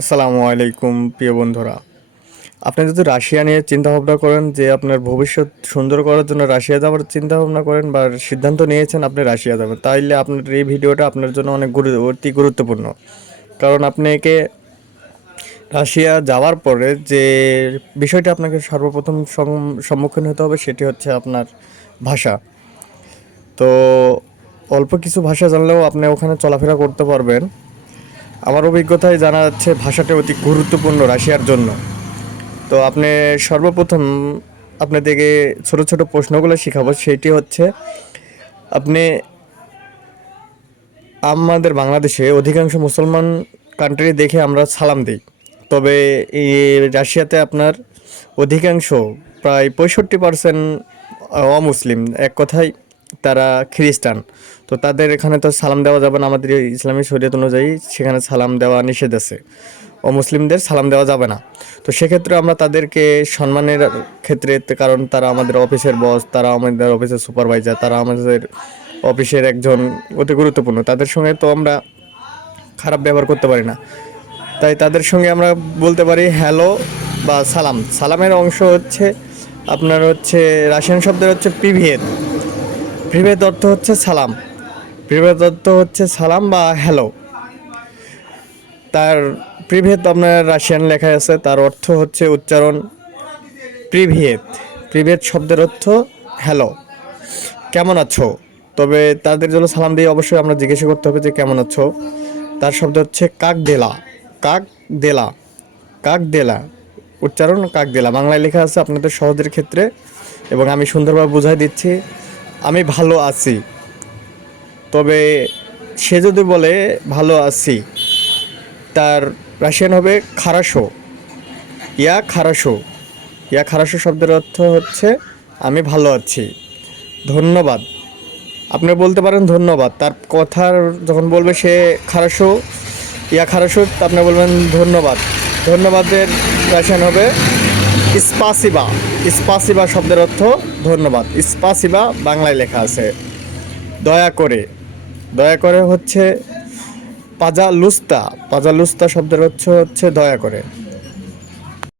আসসালামু আলাইকুম প্রিয় বন্ধুরা। আপনি যদি রাশিয়া নিয়ে চিন্তাভাবনা করেন যে আপনার ভবিষ্যৎ সুন্দর করার জন্য রাশিয়া যাওয়ার চিন্তাভাবনা করেন বা সিদ্ধান্ত নিয়েছেন আপনি রাশিয়া যাবেন, তাইলে আপনার এই ভিডিওটা আপনার জন্য অনেক অতি গুরুত্বপূর্ণ। কারণ আপনাকে রাশিয়া যাওয়ার পরে যে বিষয়টা আপনাকে সর্বপ্রথম সম্মুখীন হতে হবে সেটি হচ্ছে আপনার ভাষা। তো অল্প কিছু ভাষা জানলেও আপনি ওখানে চলাফেরা করতে পারবেন। আমার অভিজ্ঞতায় জানা যাচ্ছে ভাষাটা অতি গুরুত্বপূর্ণ রাশিয়ার জন্য। তো আপনি সর্বপ্রথম আপনাদেরকে ছোট ছোট প্রশ্নগুলো শেখাবো। সেটি হচ্ছে, আপনি আমাদের বাংলাদেশে অধিকাংশ মুসলমান কান্ট্রি দেখে আমরা সালাম দিই, তবে এই রাশিয়াতে আপনার অধিকাংশ প্রায় 65% অমুসলিম, এক কথায় তারা খ্রিস্টান। তো তাদের এখানে তো সালাম দেওয়া যাবে না, আমাদের ইসলামী শরীয়ত অনুযায়ী সেখানে সালাম দেওয়া নিষেধ আছে, অমুসলিমদের সালাম দেওয়া যাবে না। তো সেক্ষেত্রে আমরা তাদেরকে সম্মানের ক্ষেত্রে, কারণ তারা আমাদের অফিসের বস, তারা আমাদের অফিসের সুপারভাইজার, তারা আমাদের অফিসের একজন অতি গুরুত্বপূর্ণ, তাদের সঙ্গে তো আমরা খারাপ ব্যবহার করতে পারি না। তাই তাদের সঙ্গে আমরা বলতে পারি হ্যালো বা সালাম। সালামের অংশ হচ্ছে আপনার হচ্ছে রাশিয়ান শব্দের হচ্ছে প্রিভিয়েত। প্রিভিয়েত অর্থ হচ্ছে সালাম, প্রিভিয়েত অর্থ হচ্ছে সালাম বা হ্যালো। তার প্রিভিয়েত আপনার রাশিয়ান লেখা আছে, তার অর্থ হচ্ছে উচ্চারণ প্রিভিয়েত। প্রিভিয়েত শব্দের অর্থ হ্যালো, কেমন আছো। তবে তাদের জন্য সালাম দিয়ে অবশ্যই আমরা জিজ্ঞাসা করতে হবে যে কেমন আছো। তার শব্দ হচ্ছে কাক দেলা, কাক দেলা, কাক দেলা, উচ্চারণ কাক দেলা। বাংলায় লেখা আছে আপনাদের সহজের ক্ষেত্রে, এবং আমি সুন্দরভাবে বুঝাই দিচ্ছি। আমি ভালো আছি, তবে সে যদি বলে ভালো আছি, তার রাশিয়ান হবে খারাশো, ইয়া খারাশো। ইয়া খারাশো শব্দের অর্থ হচ্ছে আমি ভালো আছি, ধন্যবাদ। আপনি বলতে পারেন ধন্যবাদ, তার কথার যখন বলবে সে খারাশো, ইয়া খারাশো, আপনি বলবেন ধন্যবাদ। ধন্যবাদের রাশিয়ান হবে স্পাসিবা। স্পাসিবা শব্দের অর্থ ধন্যবাদ। স্পাসিবা বাংলায় লেখা আছে দয়া করে। দয়া করে হচ্ছে পাজা লুস্তা। পাজা লুস্তা শব্দের অর্থ হচ্ছে দয়া করে।